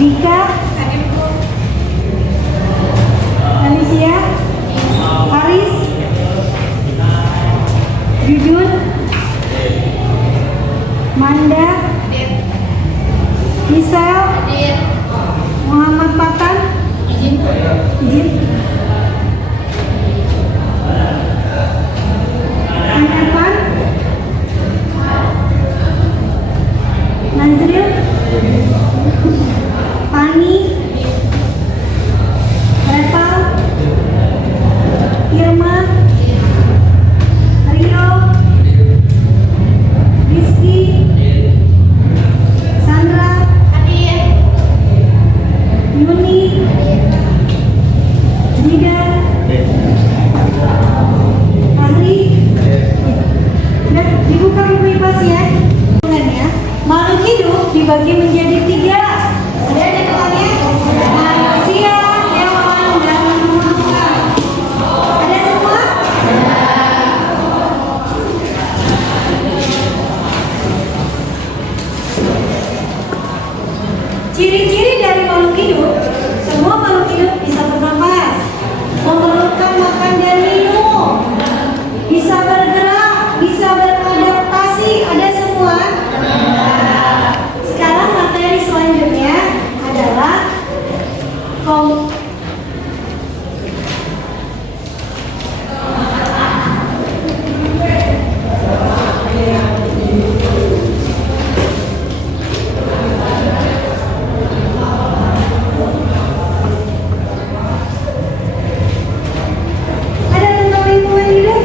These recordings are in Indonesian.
Dika, Alicia, Haris, Jujun, Manda, Misal, Muhammad Patan, izin, Evan, Nazril, Pani, Reval, Irma, Rio, Rizky, Sandra, Yuni, Nida, Ahli. Udah dibuka buku IPAS ya. Makhluk hidup dibagi menjadi 3. Ada jadwalnya: manusia, hewan, dan tumbuhan. Ada semua? Ciri-ciri dari makhluk hidup: semua makhluk hidup bisa bernafas, memerlukan makan dan minum, bisa bergerak, bisa beradaptasi. Ada semua? Sekarang materi selanjutnya adalah ada tentang lingkungan hidup.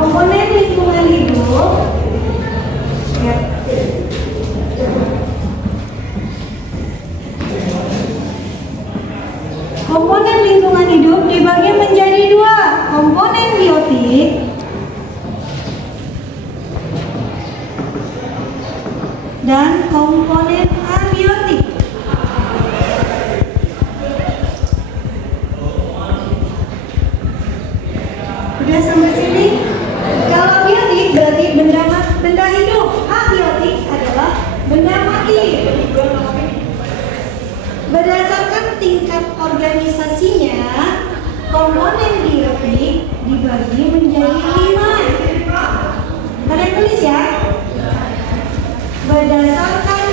Komponen lingkungan hidup ya. Komponen lingkungan hidup dibagi menjadi 2, komponen biotik dan komponen abiotik. Udah sampai sini? Kalau biotik berarti benda hidup. Abiotik adalah benda mati. Berdasarkan tingkat organisasinya, komponen biotik dibagi menjadi 5. Kalian tulis ya. Berdasarkan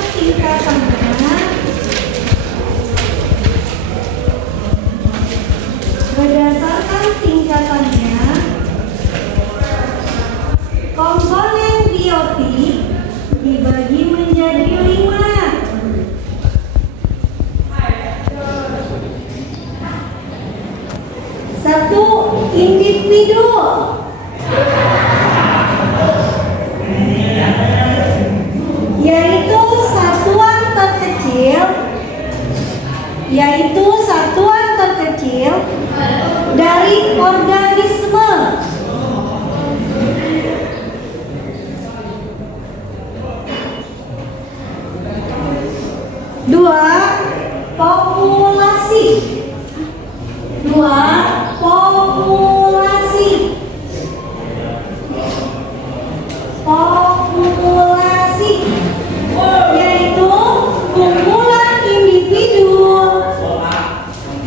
tingkatannya, komponen biotik dibagi menjadi 5. Satu, individu. Yaitu satuan terkecil dari organisme. 2, populasi.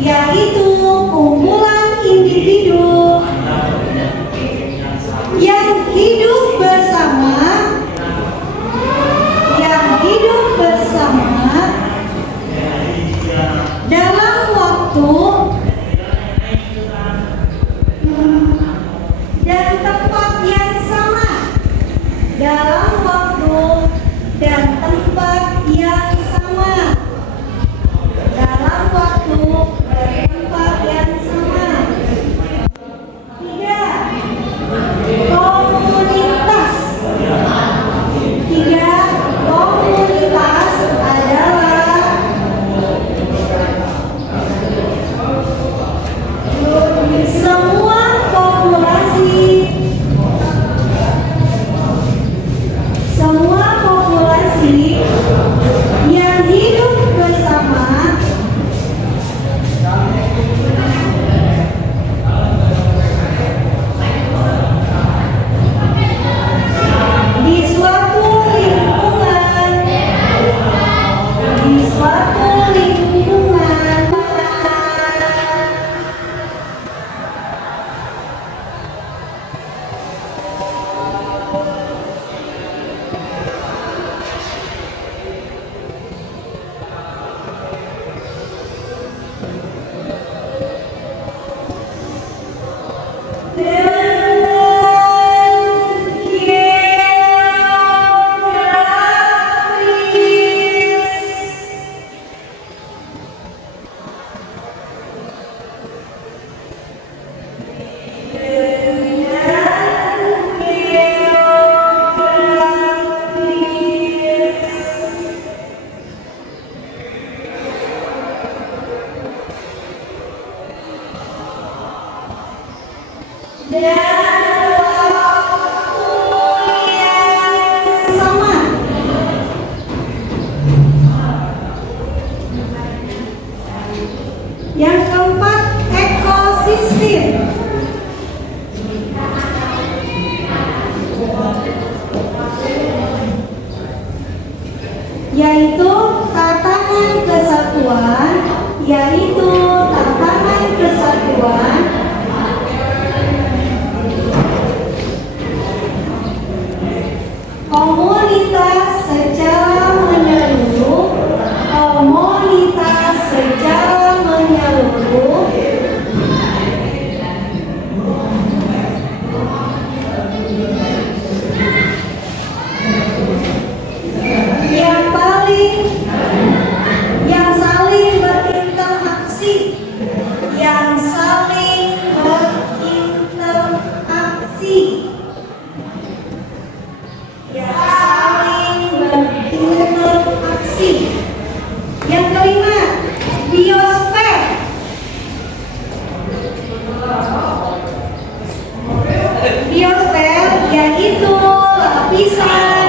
Yaitu kumpulan individu yang hidup bersama dalam waktu dan tempat yang sama. yaitu tatanan kesatuan, komunitas secara menyeluruh, yang saling berinteraksi, yang saling berinteraksi. Yang kelima, biosfer. Biosfer yaitu lapisan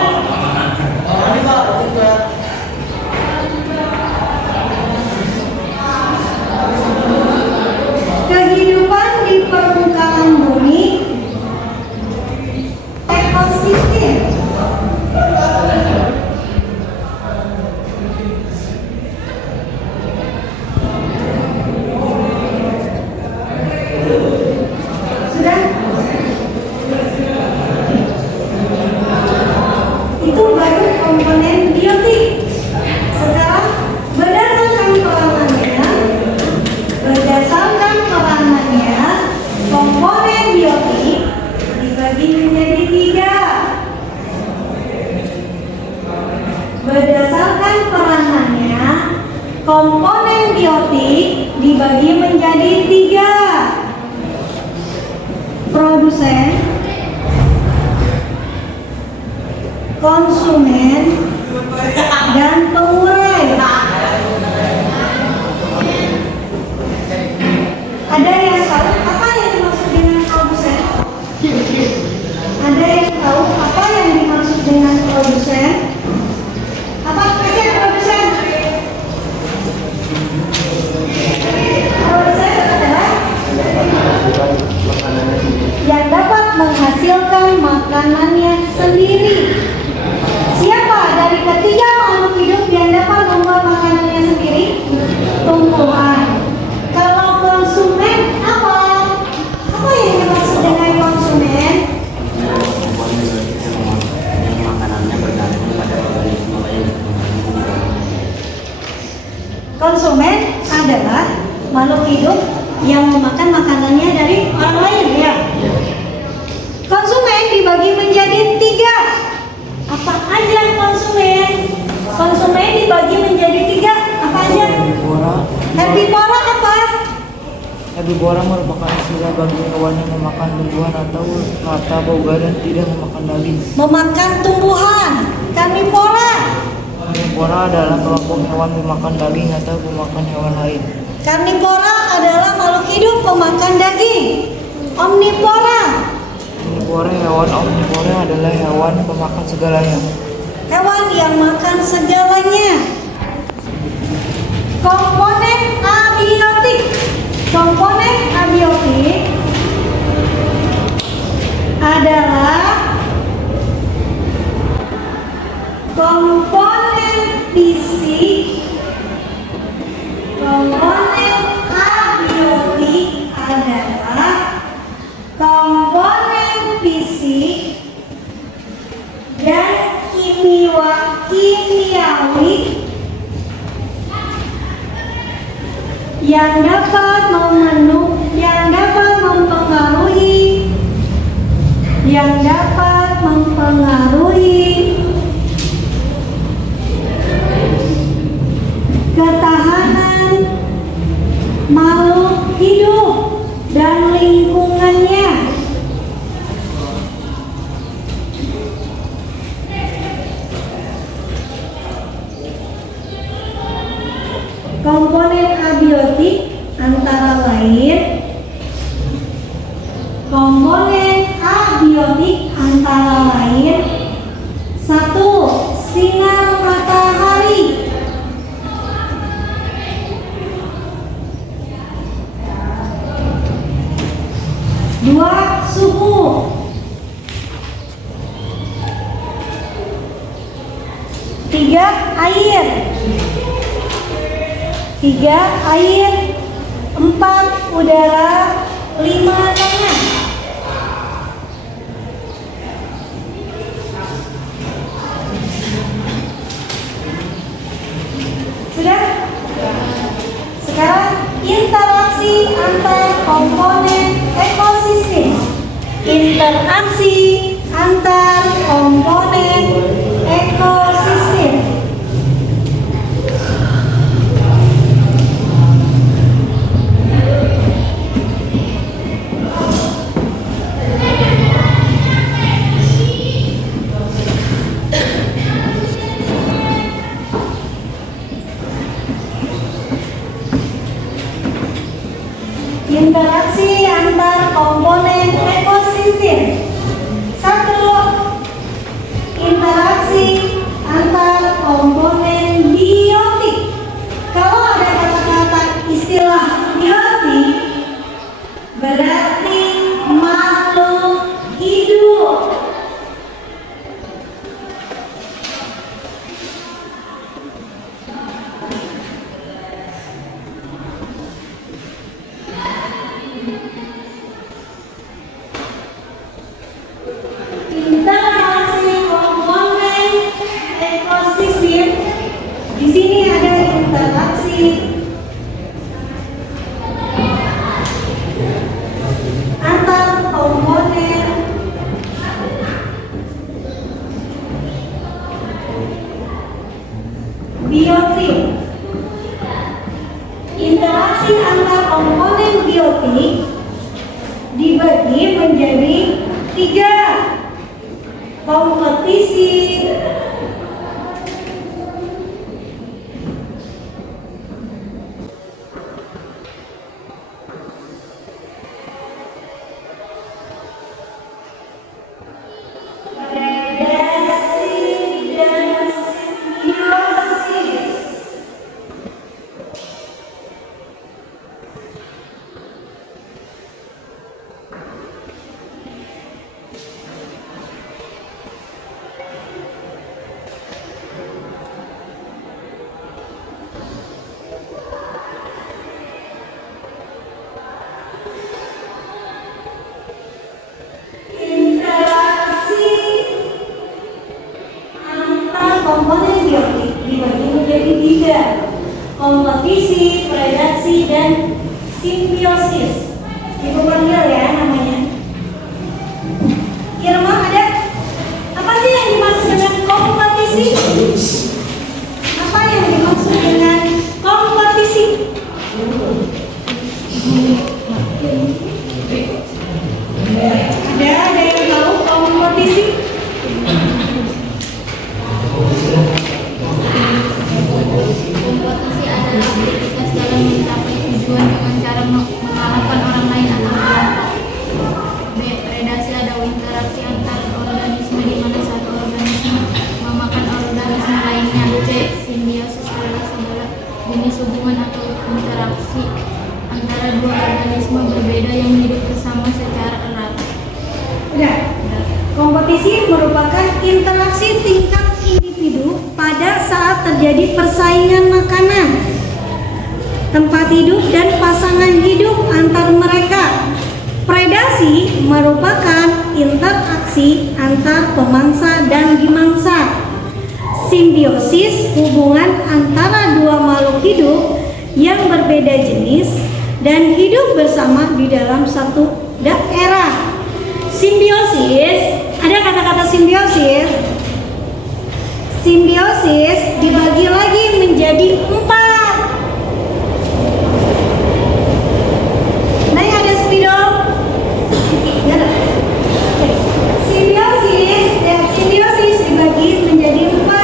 kehidupan di permukaan bumi, ekosistem. Sudah? Itu baru komponen biotik. Sekarang berdasarkan peranannya, komponen biotik dibagi menjadi tiga. Berdasarkan peranannya, komponen biotik dibagi menjadi tiga. Produsen, konsumen, dan pengurai. Ada yang tahu apa yang dimaksud dengan produsen? Ada yang tahu apa yang dimaksud dengan produsen? Apa produsen? Produsen adalah yang dapat menghasilkan makanannya sendiri. Siapa dari ketiga makhluk hidup yang dapat membuat makanannya sendiri? Tumbuhan. Kalau konsumen apa? Apa yang dimaksud dengan konsumen? Makanannya bergantung pada organisme lain. Konsumen adalah makhluk hidup yang memakan makanannya dari orang lain, ya. Konsumen dibagi menjadi tiga. Apa aja konsumen? Konsumen dibagi menjadi tiga. Apa aja? Herbivora apa? Herbivora merupakan istilah bagi hewan yang memakan tumbuhan atau rata boga dan tidak memakan daging. Memakan tumbuhan. Karnivora. Omnivora adalah kelompok hewan pemakan daging atau pemakan hewan lain. Karnivora adalah makhluk hidup pemakan daging. Omnivora. Hewan omnivora adalah hewan pemakan segalanya. Hewan yang makan segalanya. Komponen abiotik. Komponen abiotik adalah komponen fisik. Komponen abiotik adalah komponen fisik dan kimiawi yang dapat mempengaruhi ketahanan makhluk hidup dan lingkungannya. Komponen abiotik antara lain 3 air. 3 air, 4 udara, 5 tangan. Sudah? Sekarang interaksi antar komponen ekosistem. Interaksi antar komponen ekosistem. Interaksi antar komponen ekosistem. 1. Interaksi antar komponen biotik. Kalau ada kata-kata istilah biotik, berarti makhluk hidup. Interaksi komponen ekosistem. Di sini ada interaksi antar komponen biotik. Interaksi antar komponen biotik dibagi menjadi 3. Kompetisi, predasi, dan simbiosis. Interaksi antar komponen biotik dibagi menjadi 3. Kompetisi, predasi, dan simbiosis. Ibu panggil ya namanya. Irma, ada apa sih yang dimaksud dengan kompetisi? Apa yang dimaksud dengan kompetisi? Ada yang tahu kompetisi? Kompetisi adalah aktivitas dalam mencapai tujuan dengan cara mengalahkan orang lain atau kelompok. B. Predasi adalah interaksi antar organisme di mana satu organisme memakan organisme lainnya. C. Simbiosis adalah segala jenis hubungan atau interaksi antara dua organisme berbeda yang hidup bersama secara erat. Udah. Kompetisi merupakan interaksi tingkat individu pada saat terjadi persaingan makanan, tempat hidup, dan pasangan hidup antar mereka. Predasi merupakan interaksi antar pemangsa dan dimangsa. Simbiosis hubungan antara dua makhluk hidup yang berbeda jenis dan hidup bersama di dalam satu daerah. Simbiosis, ada kata-kata simbiosis. Simbiosis dibagi lagi menjadi 4. Nah, ada spidol? Nggak ada. Oke. Simbiosis dibagi menjadi 4.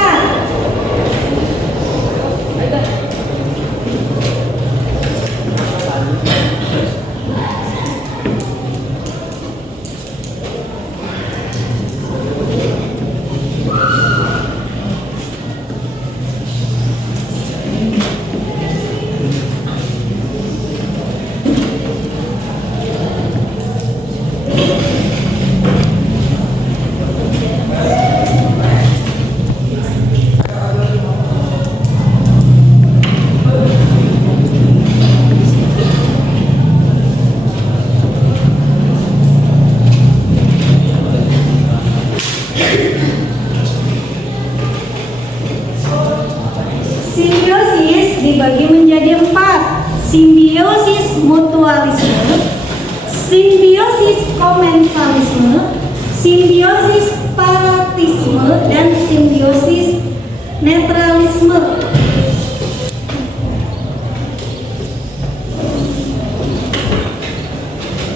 dibagi menjadi 4. Simbiosis mutualisme, simbiosis komensalisme, simbiosis paratisme, dan simbiosis netralisme.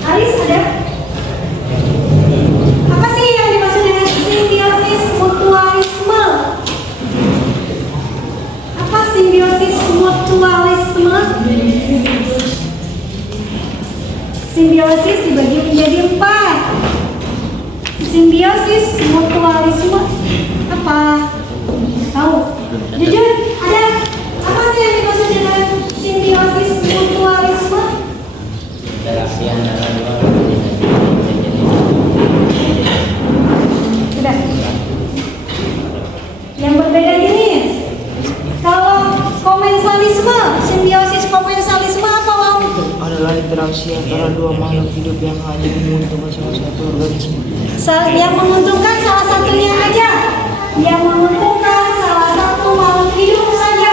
Aris ada? Apa sih yang dimaksud dengan simbiosis mutualisme? Apa simbiosis mutualisme? Simbiosis dibagi menjadi 4. Simbiosis mutualisme apa? Tahu? Jujur, ada? Apa sih yang dimaksud dengan simbiosis mutualisme? Interaksi antara dua organisasi jenis. Sudah. Yang berbeda jenis. Kalau komensalisme, simbiosis komensalisme apa, Om? Adalah interaksi antara dua makhluk hidup yang hanya menguntungkan salah satu organisme. Yang menguntungkan salah satunya aja. Yang menguntungkan salah satu makhluk hidup saja.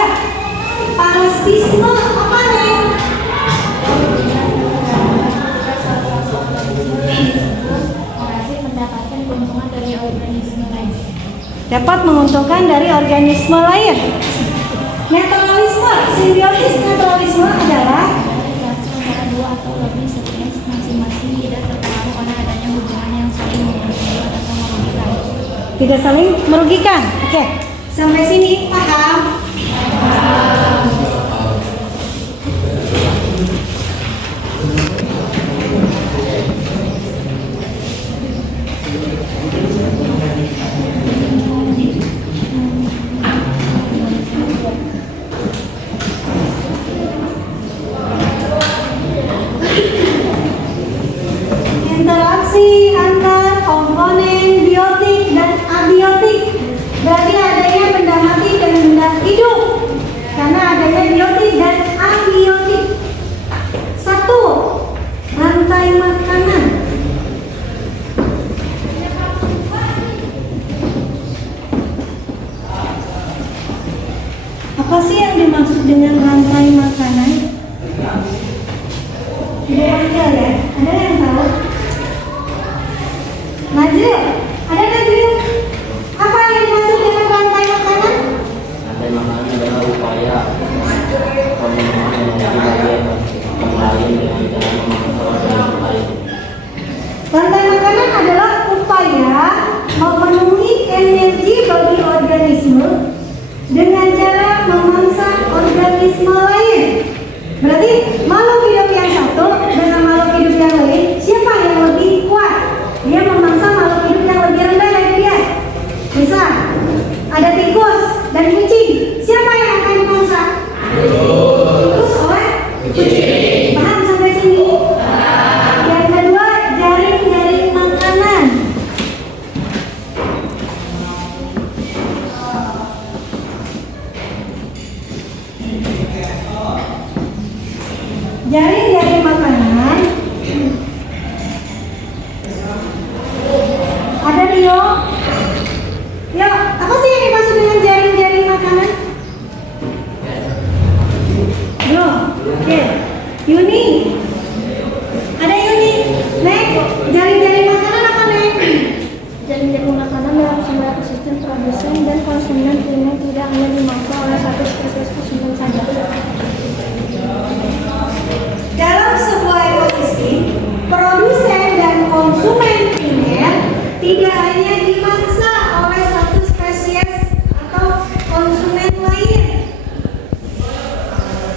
Parasitisme apa nih? Orasi mendapatkan keuntungan dari organisme lain. Dapat menguntungkan dari organisme lain. Netralisme, simbiosis netralisme adalah Interaksi antara dua atau lebih spesies masing-masing tidak terpengaruh oleh adanya hubungan yang saling menguntungkan atau merugikan. tidak saling merugikan. Oke, sampai sini paham? Interaksi antar komponen biotik dan abiotik. Berarti adanya benda mati dan benda hidup. Karena adanya biotik dan abiotik. 1. Rantai makanan. Apa sih yang dimaksud dengan rantai makanan? Ibu Angel ya, ada yang tahu? Najil, ada Najil? Apa yang dimaksud dengan rantai makanan? Rantai makanan adalah upaya pemenuhan energi bagi ekosistem lain dengan cara memangsa organisme lain. Rantai makanan adalah upaya memenuhi energi bagi organisme dengan cara memangsa organisme lain. Berarti makhluk hidup yang satu dengan makhluk hidup yang lain, siapa yang lebih kuat? Dia memangsa makhluk hidup yang lebih rendah dari dia. Misal, ada tikus dan kucing. Siapa yang akan memangsa? Tikus oleh kucing. Paham sampai sini? Yang kedua, jaring-jaring makanan. Jaring-jaring makanan. Ada Rio? Ya, apa sih yang dimaksud dengan jaring-jaring makanan? Rio, oke. Yuni, ada Yuni? Nek, jaring-jaring makanan apa Nek? Jaring-jaring makanan dalam sebuah ekosistem produsen dan konsumen primer tidak hanya dimangsa oleh satu spesies konsumen saja. Dalam sebuah ekosistem, produsen dan konsumen primer tidak hanya dimangsa oleh satu spesies atau konsumen lain.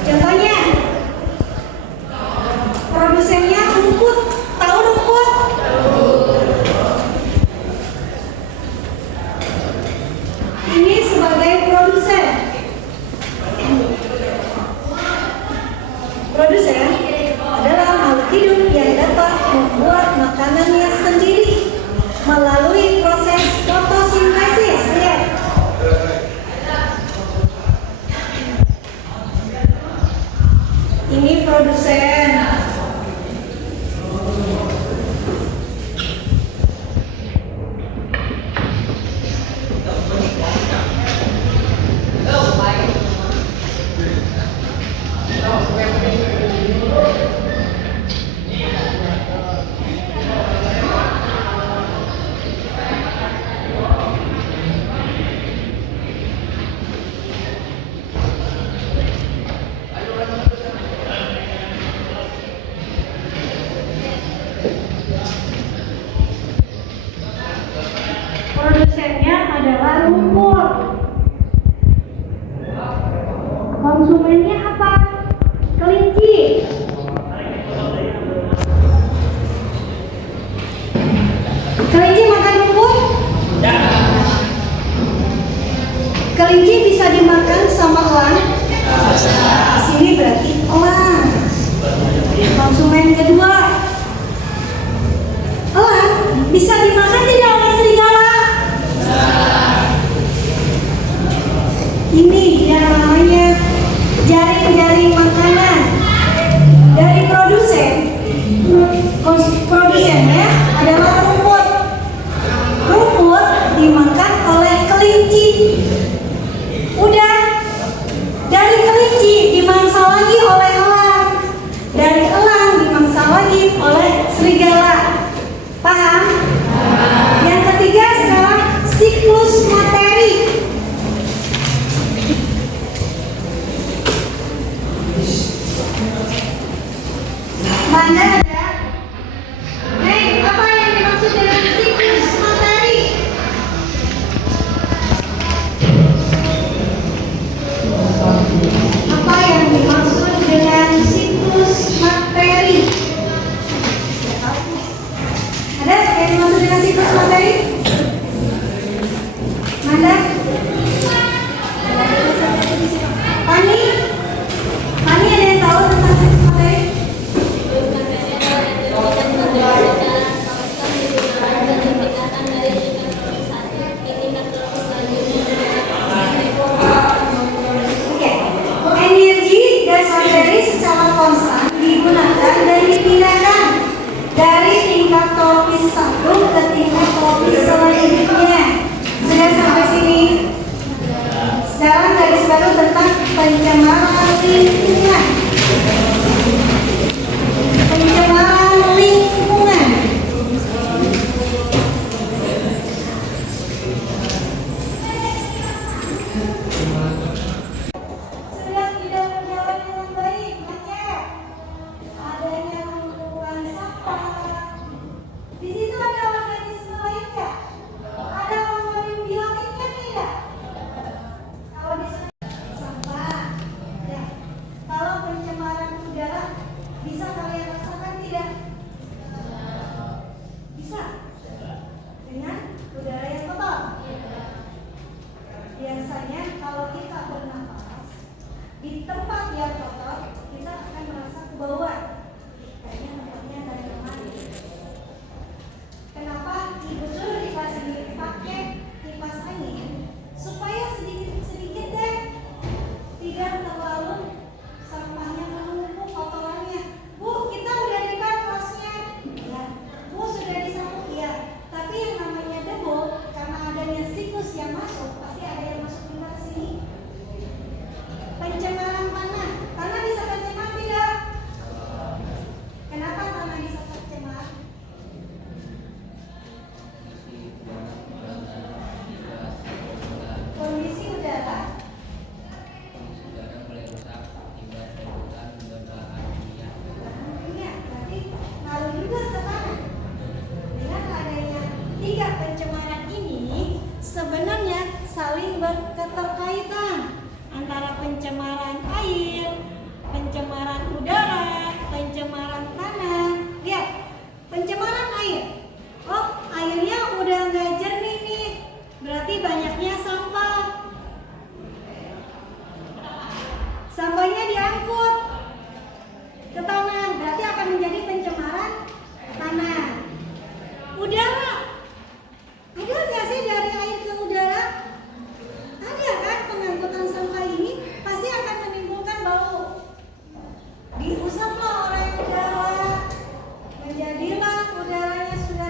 Contohnya, produsennya rumput. Tahu rumput? Ini sebagai produsen. Produsen adalah makhluk hidup yang dapat membuat makanannya sendiri melalui proses fotosintesis. Lihat. Ini produsen. Kelinci bisa dimakan sama elang? Di sini berarti elang. Konsumen kedua, elang bisa dimakan tidak oleh serigala? Ini yang namanya jaring-jaring makanan dari produsen. Produsennya adalah rumput. Rumput dimakan oleh kelinci. Udah, dari kelinci dimangsa lagi oleh elang. Dari elang dimangsa lagi oleh serigala. Paham? Yang ketiga sekarang siklus materi. Mana ada? Hei, apa yang dimaksud dengan siklus materi? Apa yang dimaksud dengan siklus materi? Ada yang dimaksud dengan siklus materi? Mana? Pani? Pani ada yang tahu tentang siklus materi? Oke. Energi gas materi secara konstan digunakan dan dipindahkan dari tingkat tropis 1 ke tingkat tropis selanjutnya. Sudah sampai sini? Sekarang garis baru tentang pencemaran lingkungan. Pencemaran lingkungan. Sudah tidak berjalan dengan baik, Aceh. Adanya penumpukan sampah. Di situ ada organisme lain nggak? Ada organisme biotiknya tidak? Kalau di sana sampah. Ya. Kalau pencemaran udara bisa kalian rasakan tidak? Bisa. Dengan udara yang kotor. Biasanya kalau kita bernapas di tempat yang kotor, kita akan merasa kebauan. Kayaknya tempatnya ada yang lain. Kenapa ibu suruh dikasih pakai kipas angin supaya sedikit-sedikit deh, tidak terlalu sampahnya menumpuk kotorannya. Bu, kita udah dekat kelasnya. Ya. Bu, sudah disapu ya. Tapi yang namanya debu, karena adanya siklus yang masuk, pasti ada yang masuk juga ke sini. Pencemaran tanah. Tanah bisa tercemar tidak? Kenapa tanah bisa tercemar? Kondisi udara. Iya, berarti ngaruh juga ke tanah. Dengan adanya 3 pencemaran ini sebenarnya saling berketerkaitan antara pencemaran air, pencemaran udara, pencemaran tanah. Lihat, pencemaran air. Oh, airnya udah nggak jernih nih, berarti banyaknya sampah. Sampahnya diangkut ke tanah, berarti akan menjadi pencemaran tanah. Udara, ada nggak sih dari air ke udara? Ada kan, pengangkutan sampah ini pasti akan menimbulkan bau. Diusaplah oleh udara, menjadilah udaranya sudah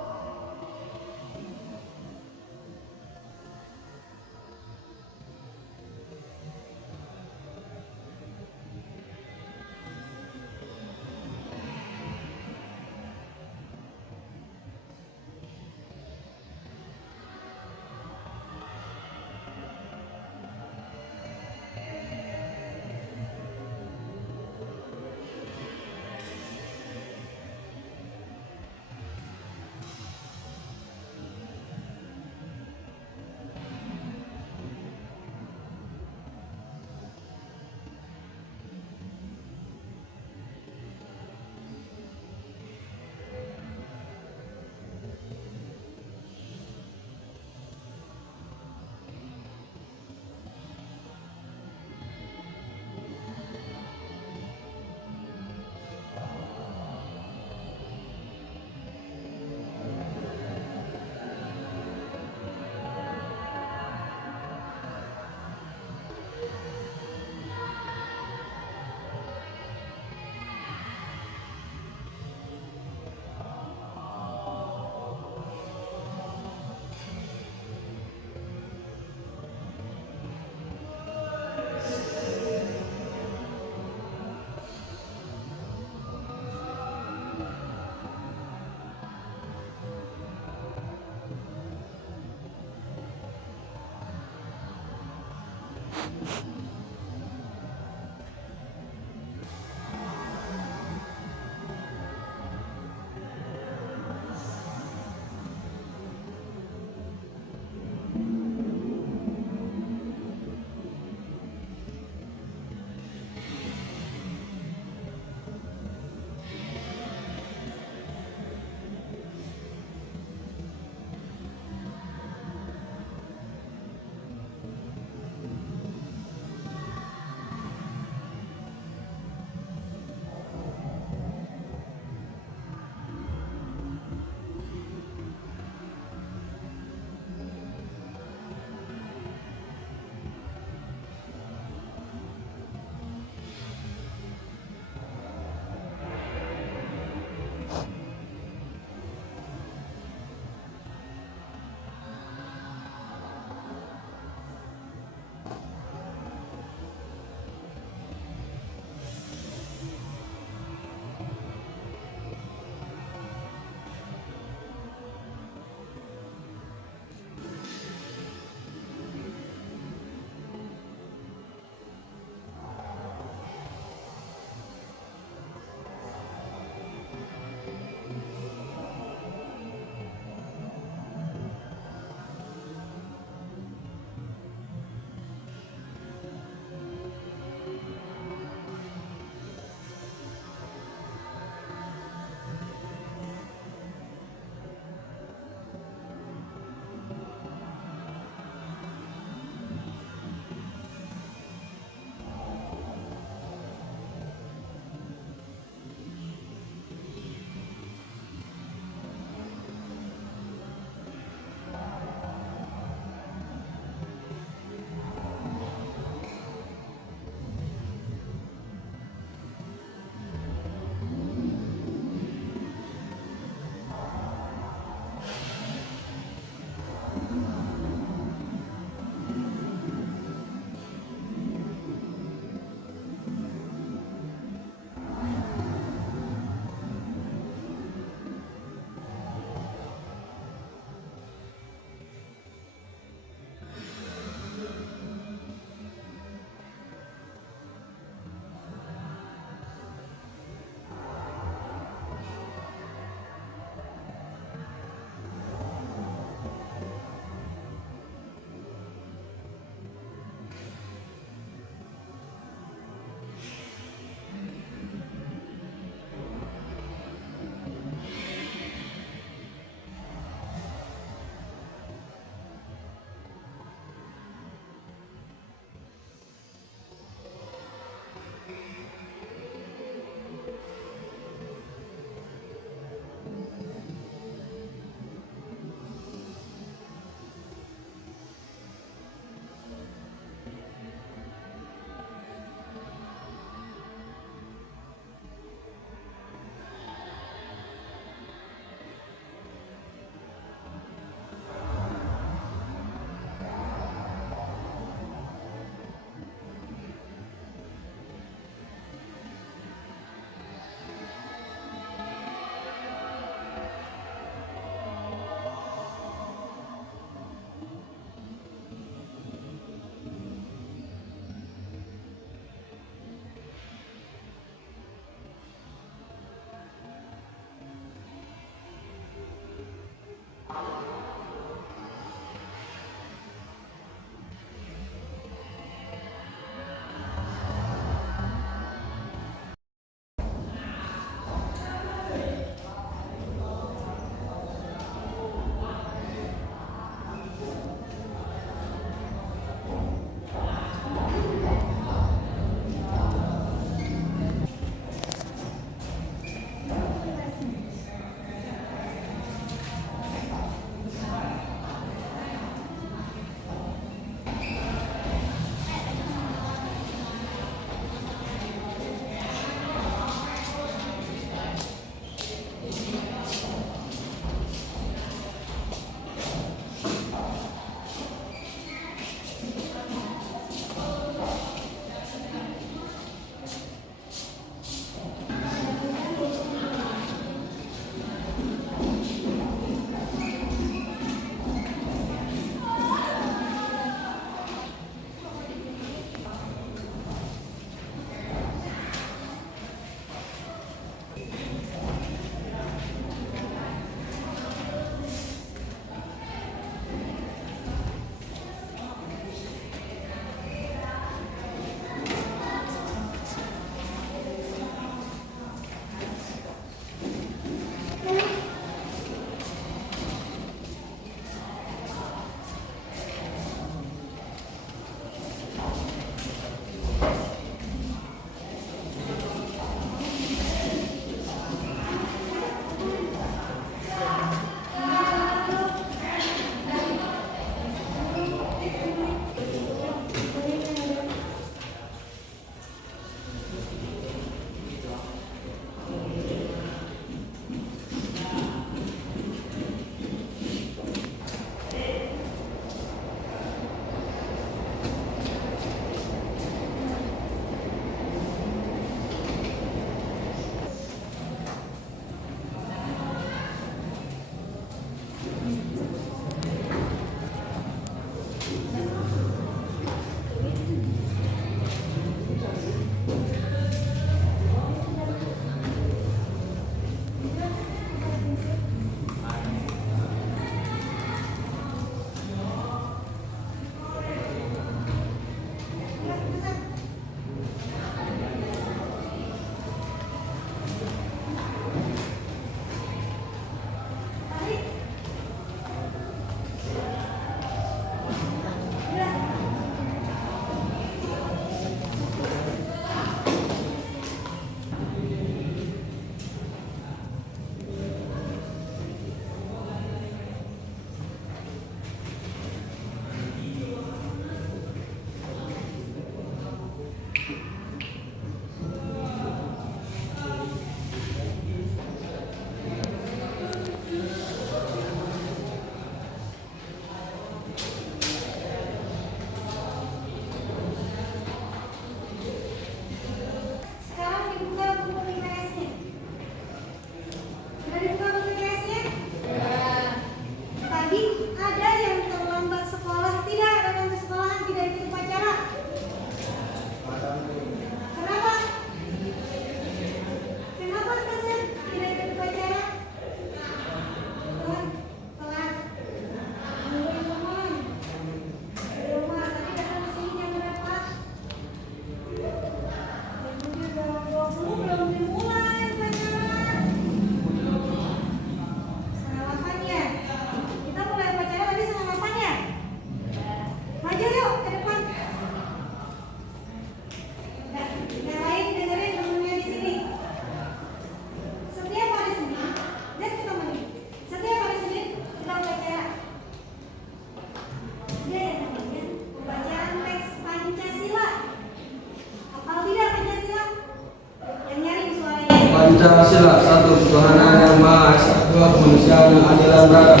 Pancasila, satu ketuhanan yang Maha Esa, dua kemanusiaan yang adil dan beradab,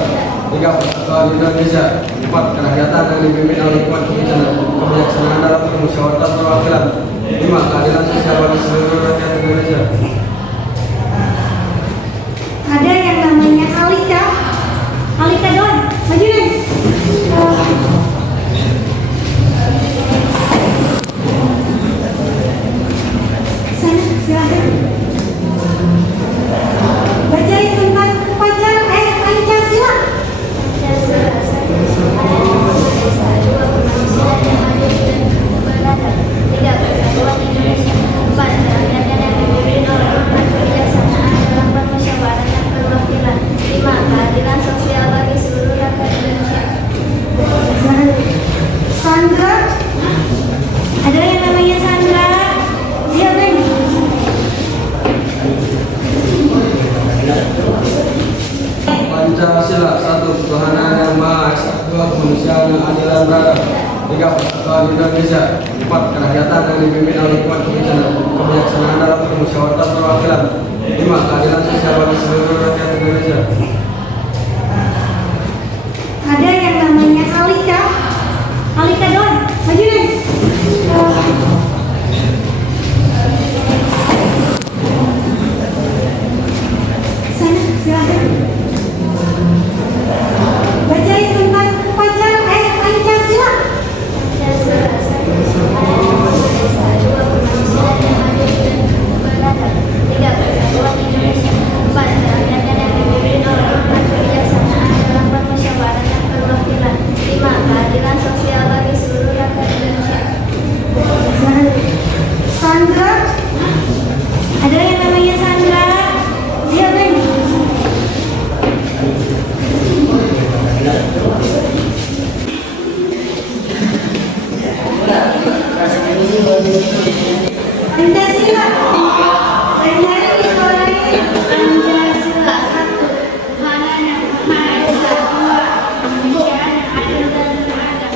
tiga persatuan Indonesia, empat kerakyatan yang dipimpin oleh kebijaksanaan dalam permusyawaratan perwakilan, lima keadilan sosial bagi seluruh rakyat Indonesia. Ada yang namanya Alika. Alika Don, maju deh. Sana, silakan. Bacain tentang Pancasila. Pancasila, satu ketuhanan yang maha esa, dua kemanusiaan yang adil dan beradab, tiga persatuan Indonesia, empat kerakyatan yang dipimpin oleh kebijaksanaan dalam permusyawaratan perwakilan, lima keadilan sosial bagi seluruh rakyat Indonesia. Ada yang namanya Alika. Alika Don, maju nih. Sana, silakan. Bacain tentang Pancasila. Keadilan sosial bagi seluruh rakyat Indonesia. Sandra. Ada yang namanya Sandra. Dia nih. Pancasila. Pancasila, satu ketuhanan yang maha esa, dua kemanusiaan yang adil dan beradab,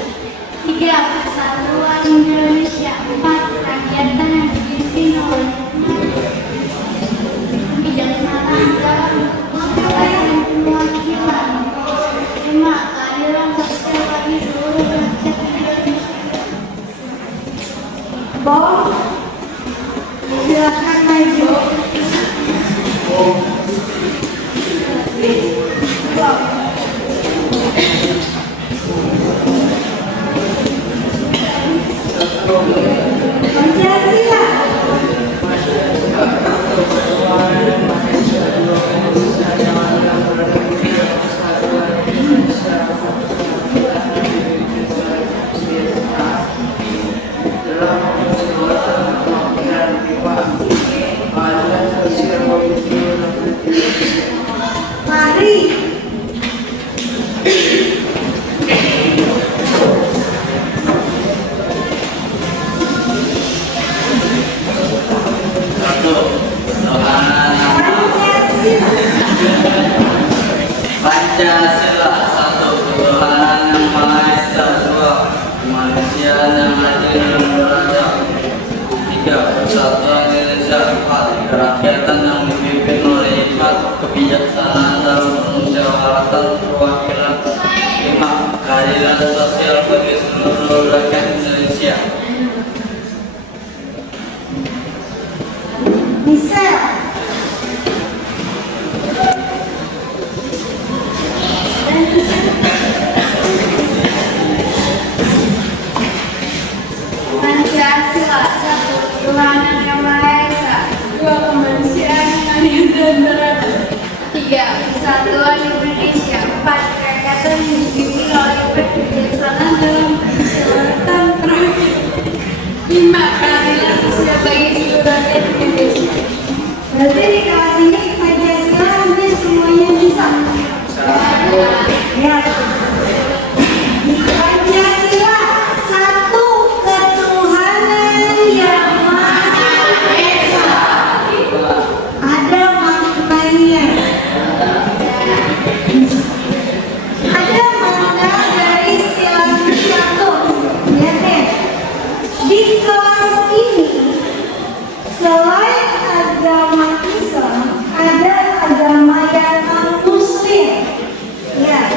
tiga persatuan Indonesia, empat kerakyatan yang dipimpin oleh kebijaksanaan dalam perwakilan, lima keadilan sosial bagi seluruh rakyat Indonesia. Bom. Silakan maju. Pancasila. Mari. Pancasila, satu ketuhanan yang maha esa, dua kemanusiaan yang adil dan beradab, tiga persatuan Indonesia, empat kerakyatan yang dipimpin oleh hikmat kebijaksanaan dalam permusyawaratan perwakilan, lima keadilan sosial bagi seluruh rakyat Indonesia. Michelle. Pancasila, satu ketuhanan yang maha esa, dua kemanusiaan yang adil dan beradab, tiga persatuan Indonesia, empat kerakyatan yang dipimpin oleh kebijaksanaan dalam permusyawaratan perwakilan, lima keadilan sosial bagi seluruh rakyat Indonesia. Berarti di kelas ini Pancasila hampir semuanya bisa. Ya. Pancasila, satu ketuhanan yang maha esa. Ada maknanya. Ada makna dari sila satu. Lihat deh. Di kelas ini selain agama Islam, ada agama yang non-Muslim. Ya,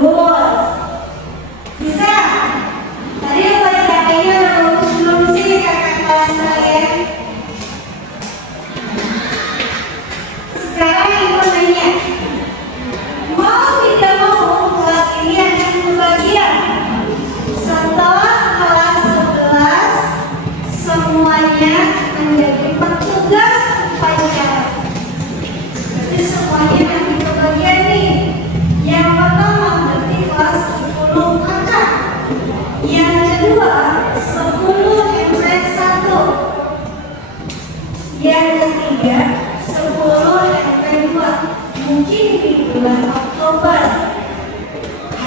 bagus. Bisa? Tadi apa caranya lulus dulu sih kakak kelas kalian? Sekarang ibu nanya, mau tidak mau kelas ini akan berbagian. Setelah kelas 11 semuanya menjadi petugas upacara. Jadi semuanya nanti berbagian nih. Yang pertama berarti kelas 10 kakak. Yang kedua 10 MP1. Yang ketiga 10 MP2. Mungkin di bulan Oktober.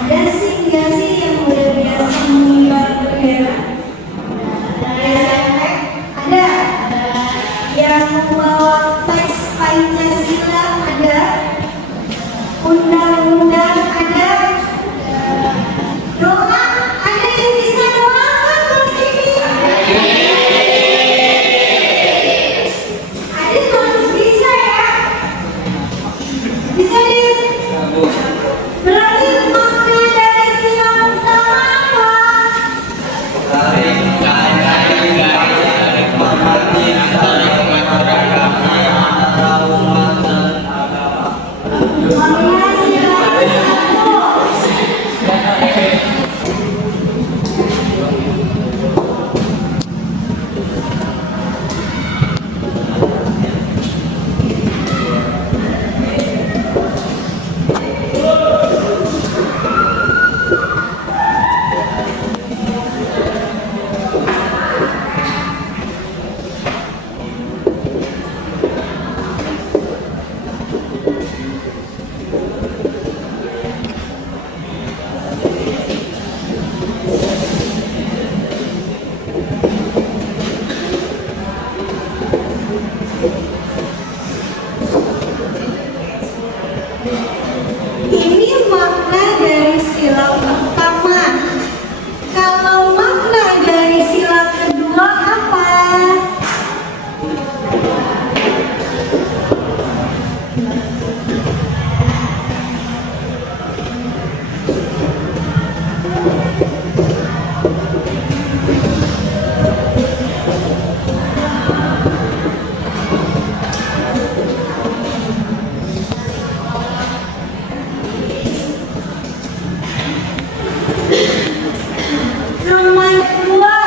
Ada sih nggak sih yang udah biasa mengibar bendera? Ada. Yang membawa teks Pancasila ada. Undang-undang ada. Doa ada yang bisa doakan kelas ini? Ada harus bisa ya. Bisa deh. Berarti makna dari silang utama apa? Saling menghormati, saling beragama antara umat dan agama. Makna silang satu. Ini makna dari sila pertama. Kalau makna dari sila kedua apa? Nomor dua,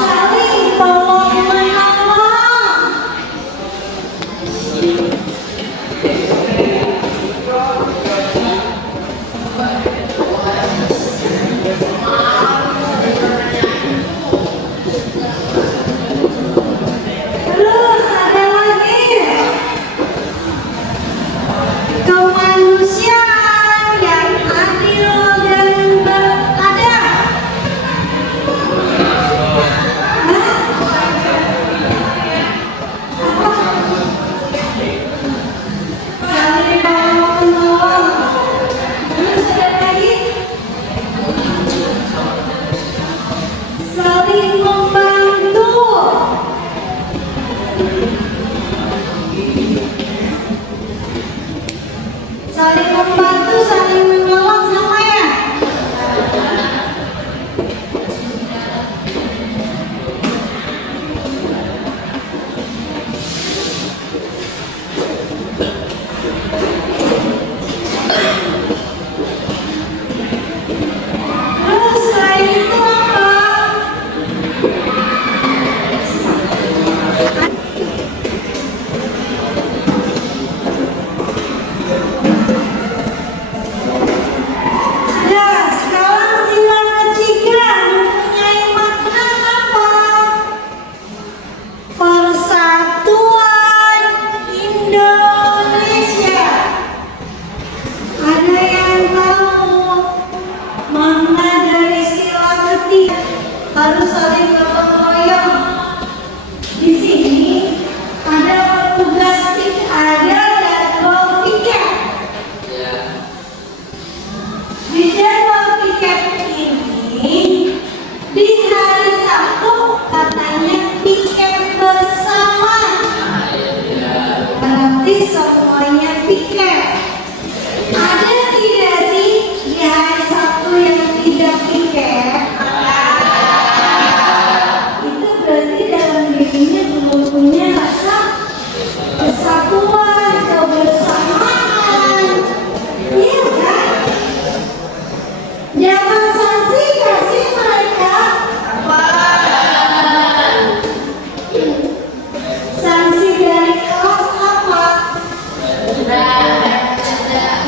saling tolong menolong. Terus ada lagi kemanusiaan yang adil dan beradab. Saling tolong menolong. Terus ada lagi saling membantu. Saling membantu, saling menolong semuanya. Terus selain itu apa?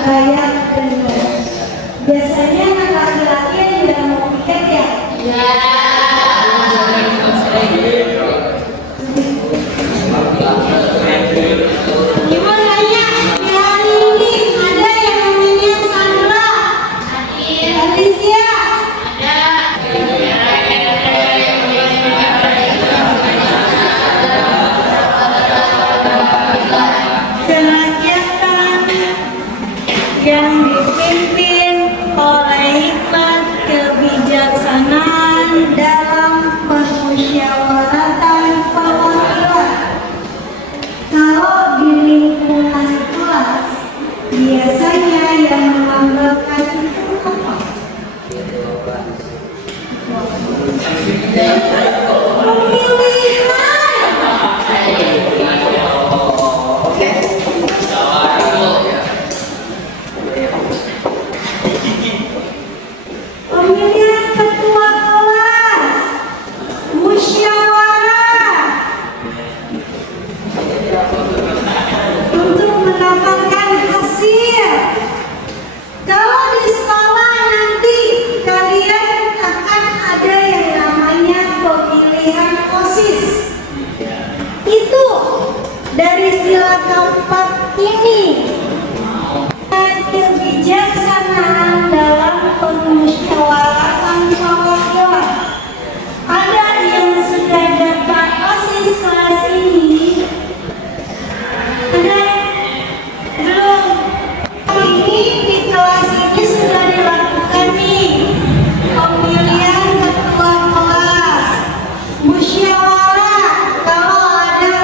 layak dengar. Biasanya anak laki-laki yang tidak mau piket ya? Ibu nanya, di hari ini ada yang namanya Sandra, Alicia, kerakyatan yang dipimpin oleh hikmat kebijaksanaan dalam permusyawaratan perwakilan. Kalau di lingkungan kelas, biasanya yang mengandalkan itu apa? Pemilihan ketua kelas, musyawarah untuk mendapatkan hasil. Kalau di sekolah nanti kalian akan ada yang namanya pemilihan OSIS. Itu dari sila keempat ini. Kebijaksanaan dalam permusyawaratan perwakilan. Ada yang sudah dapat OSIS kelas ini? Ada belum? Ini di kelas ini sudah dilakukan nih pemilihan ketua kelas, musyawarah. Kalau ada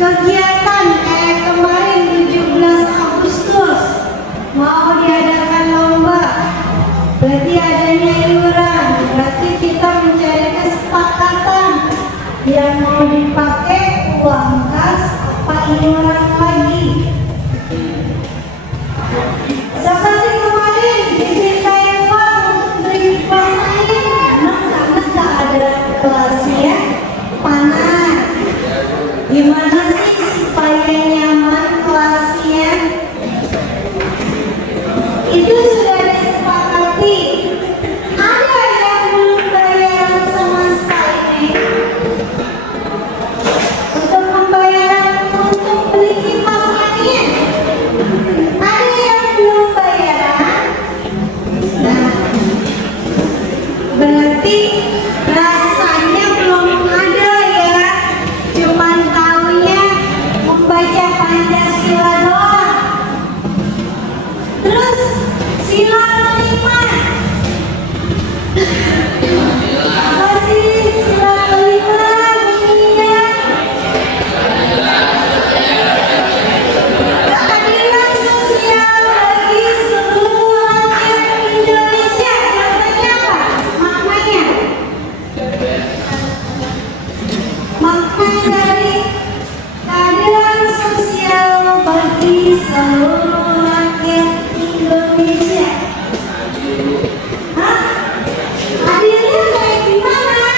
kegiatan kayak kemarin 17 Agustus mau diadakan lomba, berarti adanya iuran, berarti kita mencari kesepakatan yang mau dipakai uang kas apa iuran lagi. Seperti kemarin dimintain uang untuk beli kipas angin, karena tak ada kelasnya panas. Gimana sih supaya nyaman kelasnya? Itu sudah disepakati. Ada yang belum bayaran sama sekali untuk pembayaran untuk beli kipas angin. Ada yang belum bayaran. Nah, berarti rasanya belum ada ya. Cuman taunya membaca Pancasila doang. Terus sila kelima. Apa sih sila kelima bunyinya? Keadilan sosial bagi seluruh rakyat Indonesia. Contohnya apa? Maknanya? Makna dari keadilan sosial bagi seluruh rakyat Indonesia. Hah? Adilnya kayak gimana?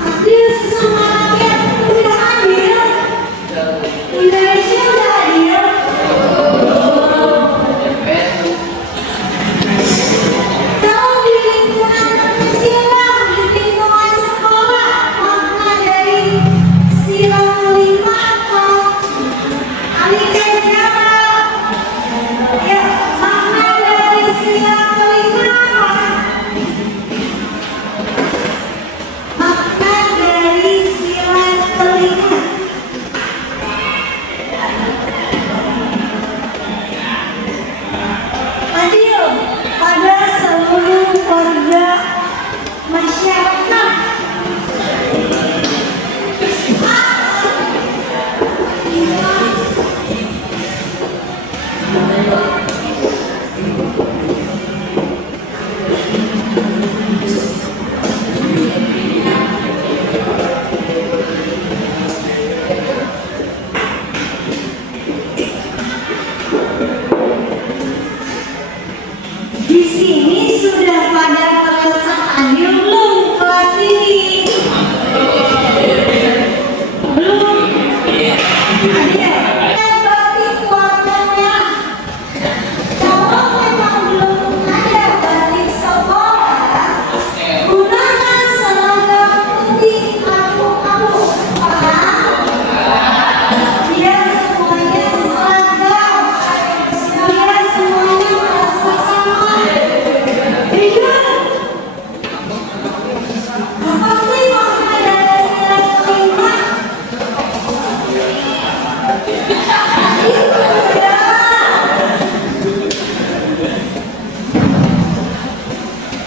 Adil sesama rakyat udah adil? Indonesia udah adil? Kalau di lingkungan Pancasila, di lingkungan sekolah, makna dari sila kelima atau alika siapa? Ya, makna dari sila kelima apa? Makna dari sila kelima. Adil pada seluruh warga masyarakat.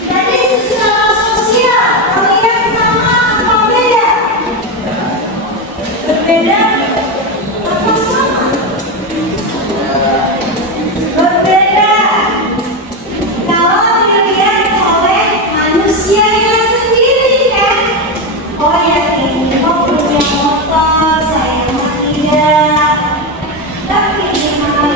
Jadi secara sosial kalian sama apa beda? Berbeda apa sama? Berbeda. Kalau dilihat oleh manusianya sendiri kan, oh yang ini mau punya motor, saya mah tidak. Tapi gimana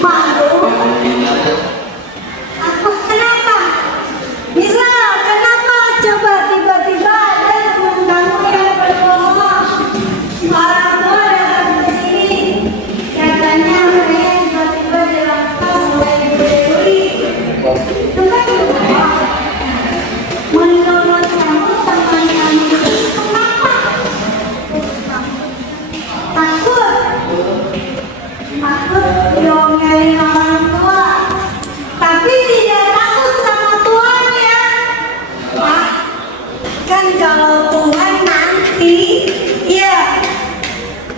Malu? Apa kenapa? Bisa kenapa? Coba tiba-tiba ada teman kamu yang berbohong. Orang tua datang ke sini, katanya mereka tiba-tiba dirampas oleh Dewi. Itu kan bohong. Menurut kamu teman kamu itu kenapa? Takut? Takut diomelin orang tua, tapi tidak takut sama Tuhan ya. Wah, kan kalau Tuhan nanti, ya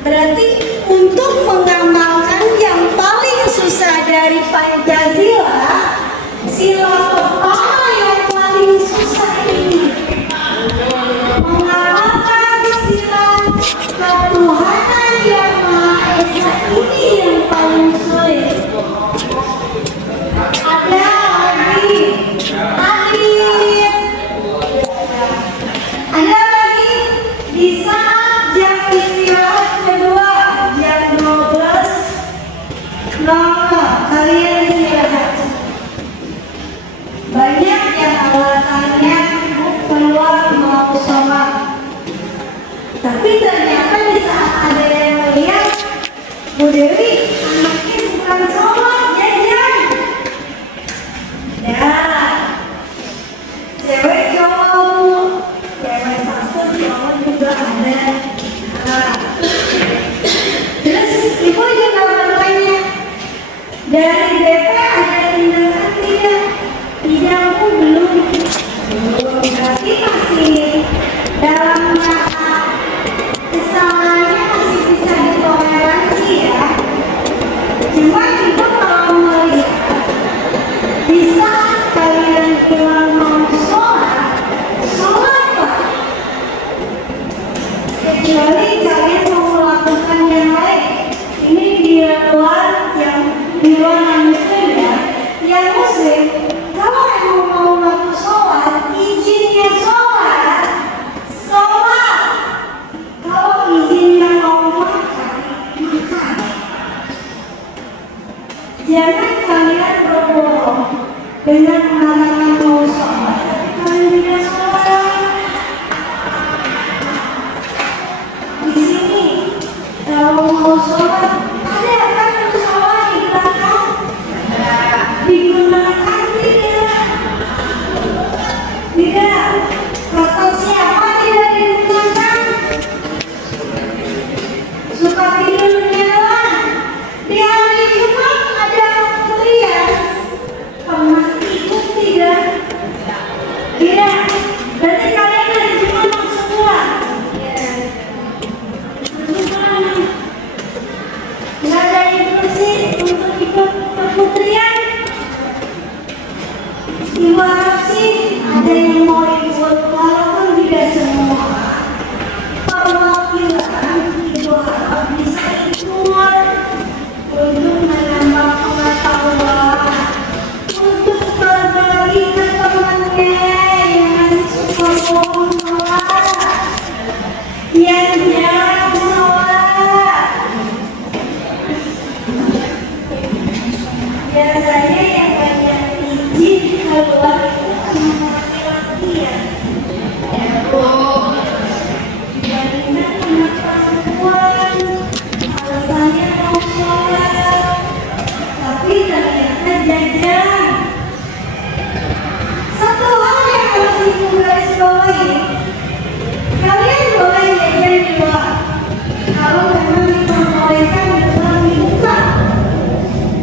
berarti untuk mengamalkan yang paling susah dari Pancasila, sila pertama yang paling susah ini, mengamalkan sila ketuhanan yang Maha Esa ini yang paling sulit. Ada lagi, ada lagi di saat jam istirahat kedua jam 12, kalian istirahat. Banyak yang alasannya keluar mau sholat, tapi ternyata di saat ada yang melihat Bu Dewi anaknya bukan sholat, jajan. Ya, cewek cowok, cewek satu cowok juga ada. Nah, terus ibu juga bertanya, dari BP ada tindakan tidak? Tidak, Bu, belum. Berarti masih dalam tahap kesalahannya masih bisa ditoleransi ya. Cuma ibu kalau melihat di saat kalian bilang mau sholat, sholat Pak. Kecuali kalian mau melakukan yang lain. Ini di luar non muslim ya. Yang muslim, kalau emang mau melakukan sholat, izinnya sholat, sholat. Kalau izinnya mau makan, makan. Jangan kalian berbohong dengan mengatakan mau sholat, tapi kalian tidak sholat. Di sini, kalau mau sholat, ada kan sholat di belakang? Digunakan tidak? Tidak. Kata siapa tidak digunakan? Suka tidurnya doang. Di hari Jumat ada kuliah. Pernah ikut tidak? Tidak. Berarti kalian hari Jumat masuk pulang. Masuk pulang. Nggak ada instruksi untuk ikut perputrian. Ibu harap sih ada yang mau ikut, walaupun tidak semua. Perwakilan ibu harap bisa ikut untuk menambah pengetahuan, untuk berbagi ke temannya yang masih suka bohong sholat, yang jarang sholat. Biasanya yang banyak izin keluar itu cuma laki-laki ya. Dibandingkan anak perempuan, alasannya mau sholat, tapi ternyata jajan. Satu hal yang harus ibu garis bawahi, kalian boleh jajan di luar kalau memang diperbolehkan di dalam dibuka.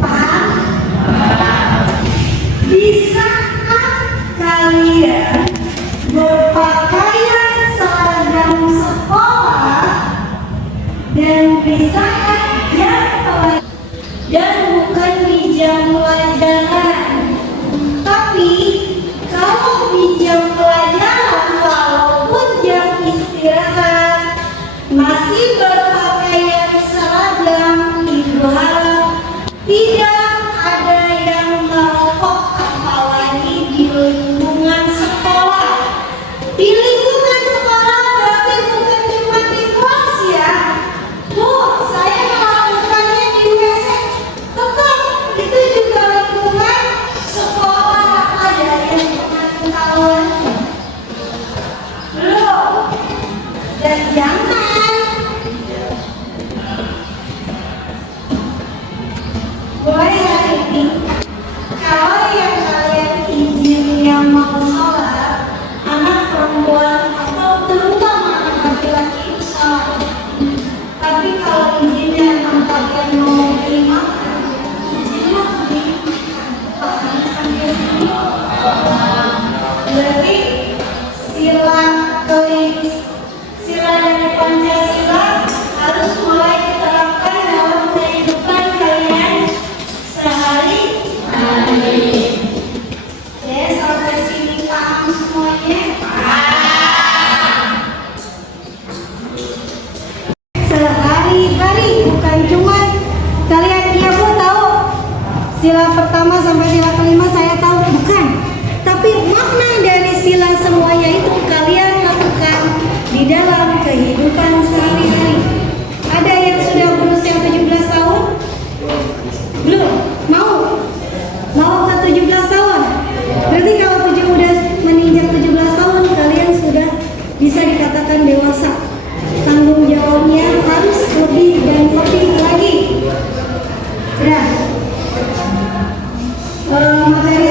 Paham? Di saat kalian berpakaian seragam sekolah dan di saat jam pelajaran, dan bukan di jam pelajaran, tapi kalau di jam pelajaran walaupun jam istirahat masih berpakaian seragam, ibu harap tidak ada yang merokok apalagi di lingkungan sekolah. Di lingkungan sekolah berarti bukan cuma di kelas ya. Bu, saya melakukannya di WC. kalau yang kalian izinnya mau sholat, anak perempuan atau terutama anak laki-laki itu sholat. Tapi kalau izinnya emang kalian mau terima, izinlah dimakan sampai sini. Berarti sila dari Pancasila harus mulai diterapkan dalam kehidupan kalian sehari-hari. Oke, sampai sini paham semuanya? Sehari-hari, bukan cuma kalian. Iya Bu tahu sila pertama sampai sila kelima saya tahu, bukan. Tapi makna dari sila semuanya itu kalian lakukan di dalam kehidupan sehari-hari. Ada yang sudah berusia 17 tahun? Belum? Mau ke 17 tahun? Berarti kalau udah menginjak 17 tahun kalian sudah bisa dikatakan dewasa. Tanggung jawabnya harus lebih dan lebih lagi. Nah, materi